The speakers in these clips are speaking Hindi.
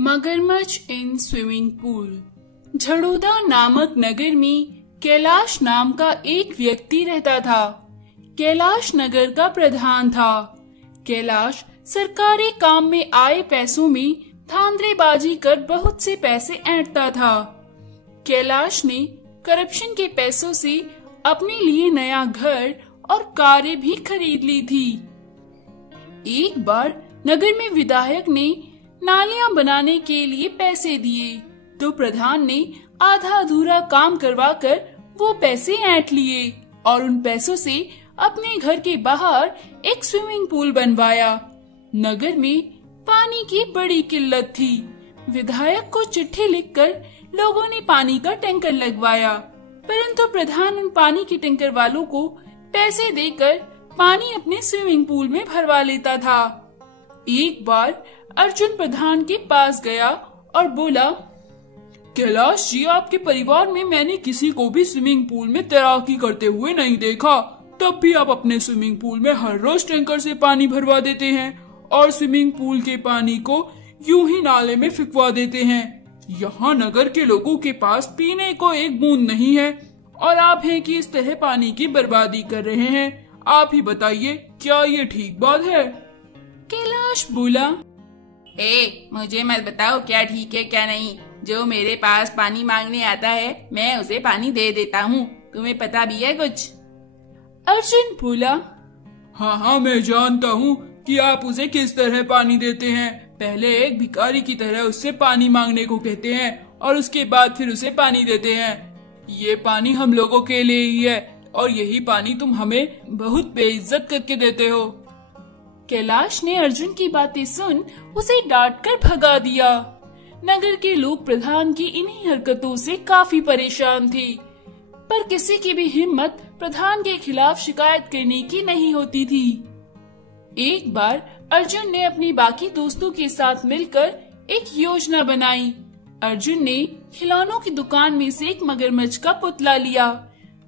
मगरमच्छ इन स्विमिंग पूल। झड़ोदा नामक नगर में कैलाश नाम का एक व्यक्ति रहता था। कैलाश नगर का प्रधान था। कैलाश सरकारी काम में आए पैसों में धांधलीबाजी कर बहुत से पैसे ऐंठता था। कैलाश ने करप्शन के पैसों से अपने लिए नया घर और कारें भी खरीद ली थी। एक बार नगर में विधायक ने नालियां बनाने के लिए पैसे दिए तो प्रधान ने आधा अधूरा काम करवाकर वो पैसे ऐंठ लिए और उन पैसों से अपने घर के बाहर एक स्विमिंग पूल बनवाया। नगर में पानी की बड़ी किल्लत थी। विधायक को चिट्ठी लिखकर लोगों ने पानी का टैंकर लगवाया, परंतु प्रधान उन पानी के टैंकर वालों को पैसे देकर पानी अपने स्विमिंग पूल में भरवा लेता था। एक बार अर्जुन प्रधान के पास गया और बोला, कैलाश जी, आपके परिवार में मैंने किसी को भी स्विमिंग पूल में तैराकी करते हुए नहीं देखा। तब भी आप अपने स्विमिंग पूल में हर रोज टैंकर से पानी भरवा देते हैं और स्विमिंग पूल के पानी को यूं ही नाले में फिकवा देते हैं। यहाँ नगर के लोगों के पास पीने को एक बूंद नहीं है और आप हैं कि इस तरह पानी की बर्बादी कर रहे हैं। आप ही बताइए, क्या ये ठीक बात है? कैलाश बोला, मुझे मत बताओ क्या ठीक है क्या नहीं। जो मेरे पास पानी मांगने आता है मैं उसे पानी दे देता हूँ। तुम्हें पता भी है कुछ? अर्जुन बोला, हाँ, मैं जानता हूँ कि आप उसे किस तरह पानी देते हैं। पहले एक भिखारी की तरह उससे पानी मांगने को कहते हैं और उसके बाद फिर उसे पानी देते हैं। ये पानी हम लोगों के लिए ही है और यही पानी तुम हमें बहुत बेइज्जत करके देते हो। कैलाश ने अर्जुन की बातें सुन उसे डांट कर भगा दिया। नगर के लोग प्रधान की इन्हीं हरकतों से काफी परेशान थे, पर किसी की भी हिम्मत प्रधान के खिलाफ शिकायत करने की नहीं होती थी। एक बार अर्जुन ने अपनी बाकी दोस्तों के साथ मिलकर एक योजना बनाई। अर्जुन ने खिलौनों की दुकान में से एक मगरमच्छ का पुतला लिया।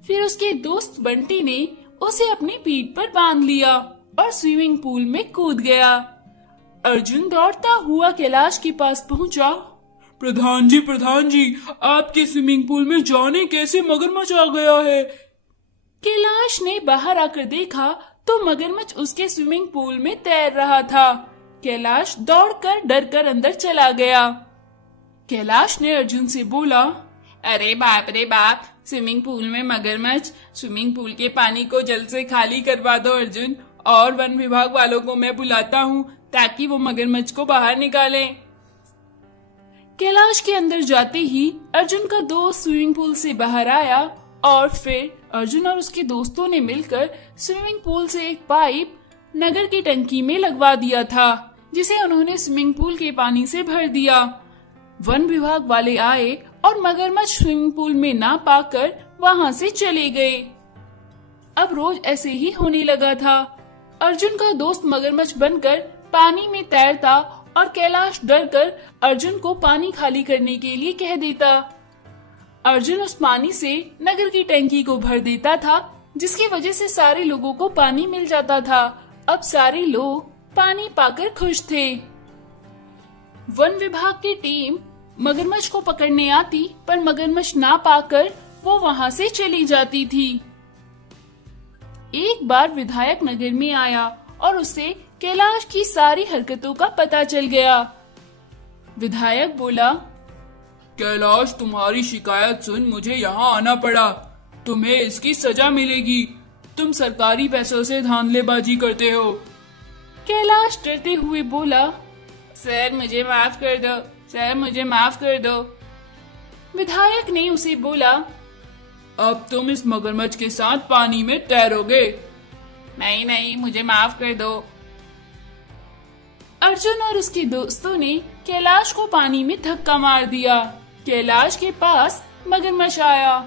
फिर उसके दोस्त बंटी ने उसे अपनी पीठ पर बांध लिया और स्विमिंग पूल में कूद गया। अर्जुन दौड़ता हुआ कैलाश के पास पहुंचा। प्रधान जी, आपके स्विमिंग पूल में जाने कैसे मगरमच्छ आ गया है? कैलाश ने बाहर आकर देखा तो मगरमच्छ उसके स्विमिंग पूल में तैर रहा था। कैलाश दौड़कर डरकर अंदर चला गया। कैलाश ने अर्जुन से बोला, अरे बाप रे बाप, स्विमिंग पूल में मगरमच्छ। स्विमिंग पूल के पानी को जल्द से खाली करवा दो अर्जुन, और वन विभाग वालों को मैं बुलाता हूँ ताकि वो मगरमच्छ को बाहर निकालें। कैलाश के अंदर जाते ही अर्जुन का दोस्त स्विमिंग पूल से बाहर आया और फिर अर्जुन और उसके दोस्तों ने मिलकर स्विमिंग पूल से एक पाइप नगर की टंकी में लगवा दिया था, जिसे उन्होंने स्विमिंग पूल के पानी से भर दिया। वन विभाग वाले आए और मगरमच्छ स्विमिंग पूल में ना पाकर वहाँ से चले गए। अब रोज ऐसे ही होने लगा था। अर्जुन का दोस्त मगरमच्छ बनकर पानी में तैरता और कैलाश डरकर अर्जुन को पानी खाली करने के लिए कह देता। अर्जुन उस पानी से नगर की टंकी को भर देता था, जिसकी वजह से सारे लोगों को पानी मिल जाता था। अब सारे लोग पानी पाकर खुश थे। वन विभाग की टीम मगरमच्छ को पकड़ने आती, पर मगरमच्छ ना पाकर वो वहाँ से चली जाती थी। एक बार विधायक नगर में आया और उसे कैलाश की सारी हरकतों का पता चल गया। विधायक बोला, कैलाश, तुम्हारी शिकायत सुन मुझे यहाँ आना पड़ा। तुम्हें इसकी सजा मिलेगी। तुम सरकारी पैसों से धांधलेबाजी करते हो। कैलाश डरते हुए बोला, सर मुझे माफ कर दो, सर मुझे माफ कर दो। विधायक ने उसे बोला, अब तुम इस मगरमच्छ के साथ पानी में तैरोगे। नहीं, मुझे माफ कर दो। अर्जुन और उसके दोस्तों ने कैलाश को पानी में धक्का मार दिया। कैलाश के पास मगरमच्छ आया।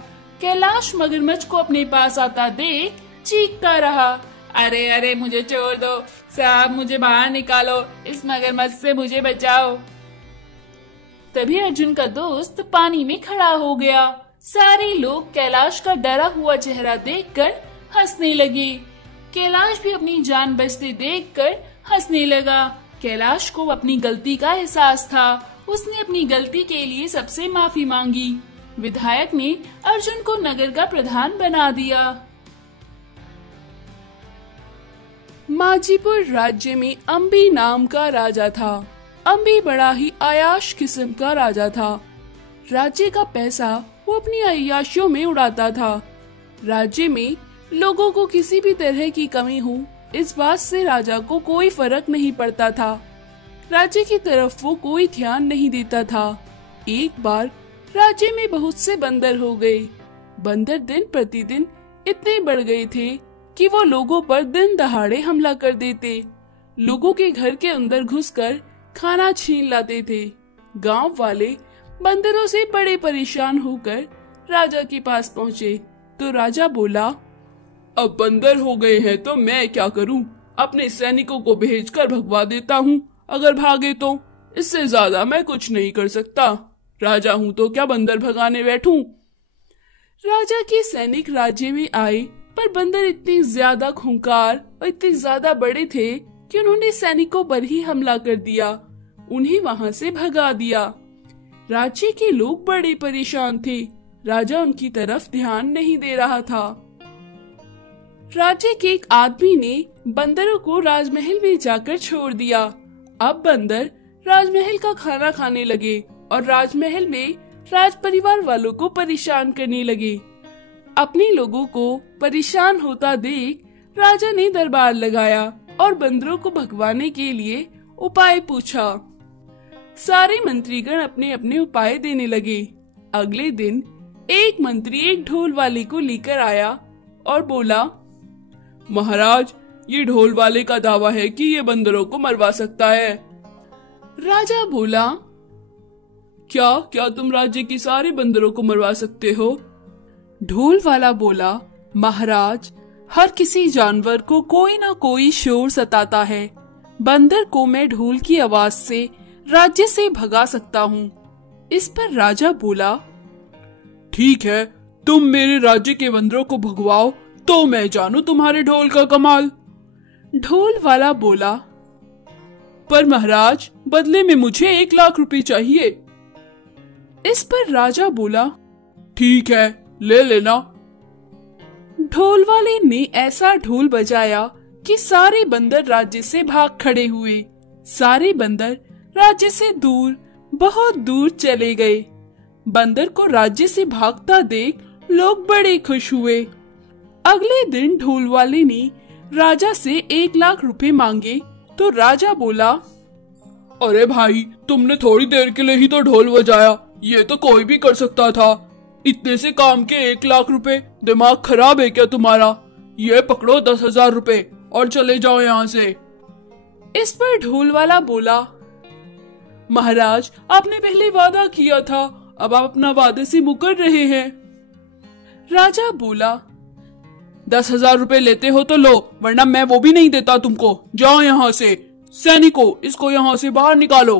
कैलाश मगरमच्छ को अपने पास आता देख चीखता रहा, अरे मुझे छोड़ दो साहब, मुझे बाहर निकालो, इस मगरमच्छ से मुझे बचाओ। तभी अर्जुन का दोस्त पानी में खड़ा हो गया। सारे लोग कैलाश का डरा हुआ चेहरा देखकर हंसने लगे। कैलाश भी अपनी जान बचते देखकर हंसने लगा। कैलाश को अपनी गलती का एहसास था उसने अपनी गलती के लिए सबसे माफी मांगी। विधायक ने अर्जुन को नगर का प्रधान बना दिया। माजीपुर राज्य में अम्बी नाम का राजा था। अम्बी बड़ा ही आयाश किस्म का राजा था। राज्य का पैसा वो अपनी अय्याशियों में उड़ाता था। राज्य में लोगों को किसी भी तरह की कमी हो, इस बात से राजा को कोई फर्क नहीं पड़ता था। राज्य की तरफ वो कोई ध्यान नहीं देता था। एक बार राज्य में बहुत से बंदर हो गए। बंदर दिन प्रतिदिन इतने बढ़ गए थे कि वो लोगों पर दिन दहाड़े हमला कर देते, लोगों के घर के अंदर घुसकर खाना छीन लाते थे। गांव वाले बंदरों से बड़े परेशान होकर राजा के पास पहुँचे तो राजा बोला, अब बंदर हो गए हैं तो मैं क्या करूं? अपने सैनिकों को भेजकर भगवा देता हूं। अगर भागे तो इससे ज्यादा मैं कुछ नहीं कर सकता। राजा हूं तो क्या बंदर भगाने बैठूं? राजा के सैनिक राज्य में आए, पर बंदर इतने ज्यादा खूंखार और इतने ज्यादा बड़े थे कि उन्होंने सैनिकों पर ही हमला कर दिया, उन्हें वहां से भगा दिया। राज्य के लोग बड़े परेशान थे। राजा उनकी तरफ ध्यान नहीं दे रहा था। राज्य के एक आदमी ने बंदरों को राजमहल में जाकर छोड़ दिया। अब बंदर राजमहल का खाना खाने लगे और राजमहल में राज परिवार वालों को परेशान करने लगे। अपने लोगों को परेशान होता देख राजा ने दरबार लगाया और बंदरों को भगवाने के लिए उपाय पूछा। सारे मंत्रीगण अपने अपने उपाय देने लगे। अगले दिन एक मंत्री एक ढोल वाले को लेकर आया और बोला, महाराज, ये ढोल वाले का दावा है कि ये बंदरों को मरवा सकता है। राजा बोला, क्या तुम राज्य के सारे बंदरों को मरवा सकते हो? ढोल वाला बोला, महाराज, हर किसी जानवर को कोई ना कोई शोर सताता है। बंदर को मैं ढोल की आवाज से राज्य से भगा सकता हूँ। इस पर राजा बोला, ठीक है, तुम मेरे राज्य के बंदरों को भगवाओ तो मैं जानू तुम्हारे ढोल का कमाल। ढोल वाला बोला, पर महाराज, बदले में मुझे 1 लाख रुपए चाहिए। इस पर राजा बोला, ठीक है, ले लेना। ढोल वाले ने ऐसा ढोल बजाया कि सारे बंदर राज्य से भाग खड़े हुए। सारे बंदर राज्य से दूर, बहुत दूर चले गए। बंदर को राज्य से भागता देख लोग बड़े खुश हुए। अगले दिन ढोल वाले ने राजा से 1 लाख रुपए मांगे तो राजा बोला, अरे भाई, तुमने थोड़ी देर के लिए ही तो ढोल बजाया, ये तो कोई भी कर सकता था। इतने से काम के 1 लाख रुपए, दिमाग खराब है क्या तुम्हारा? ये पकड़ो 10,000 रुपए और चले जाओ यहाँ से। इस पर ढोल वाला बोला, महाराज, आपने पहले वादा किया था, अब आप अपना वादे से मुकर रहे हैं। राजा बोला, 10,000 रुपए लेते हो तो लो, वरना मैं वो भी नहीं देता तुमको। जाओ यहाँ से। सैनिकों, इसको यहाँ से बाहर निकालो।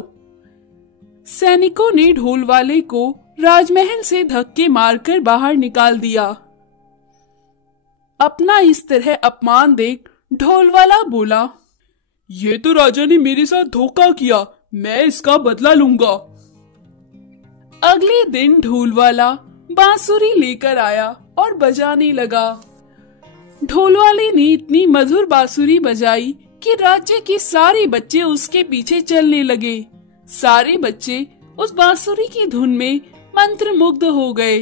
सैनिकों ने ढोल वाले को राजमहल से धक्के मारकर बाहर निकाल दिया। अपना इस तरह अपमान देख ढोल वाला बोला, ये तो राजा ने मेरे साथ धोखा किया, मैं इसका बदला लूंगा। अगले दिन ढोल वाला बांसुरी लेकर आया और बजाने लगा। ढोल वाले ने इतनी मधुर बांसुरी बजाई कि राज्य के सारे बच्चे उसके पीछे चलने लगे। सारे बच्चे उस बांसुरी की धुन में मंत्रमुग्ध हो गए।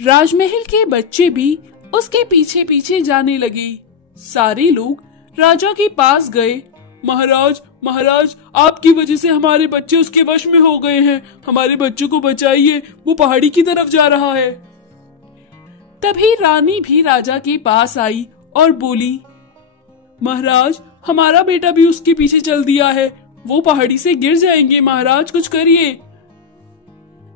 राजमहल के बच्चे भी उसके पीछे पीछे जाने लगे। सारे लोग राजा के पास गए। महाराज, महाराज, आपकी वजह से हमारे बच्चे उसके वश में हो गए हैं, हमारे बच्चों को बचाइए, वो पहाड़ी की तरफ जा रहा है। तभी रानी भी राजा के पास आई और बोली, महाराज, हमारा बेटा भी उसके पीछे चल दिया है, वो पहाड़ी से गिर जाएंगे, महाराज कुछ करिए।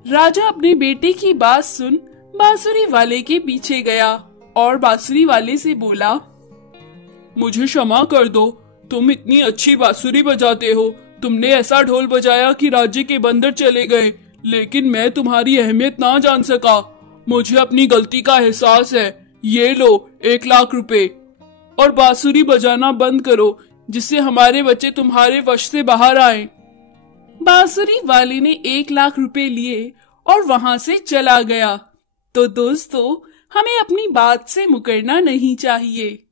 राजा अपने बेटे की बात सुन बांसुरी वाले के पीछे गया और बांसुरी वाले से बोला, मुझे क्षमा कर दो, तुम इतनी अच्छी बांसुरी बजाते हो, तुमने ऐसा ढोल बजाया कि राज्य के बंदर चले गए, लेकिन मैं तुम्हारी अहमियत ना जान सका। मुझे अपनी गलती का एहसास है। ये लो 1 लाख रुपए और बांसुरी बजाना बंद करो, जिससे हमारे बच्चे तुम्हारे वश से बाहर आए। बांसुरी वाले ने 1 लाख रुपए लिए और वहां से चला गया। तो दोस्तों, हमें अपनी बात से मुकरना नहीं चाहिए।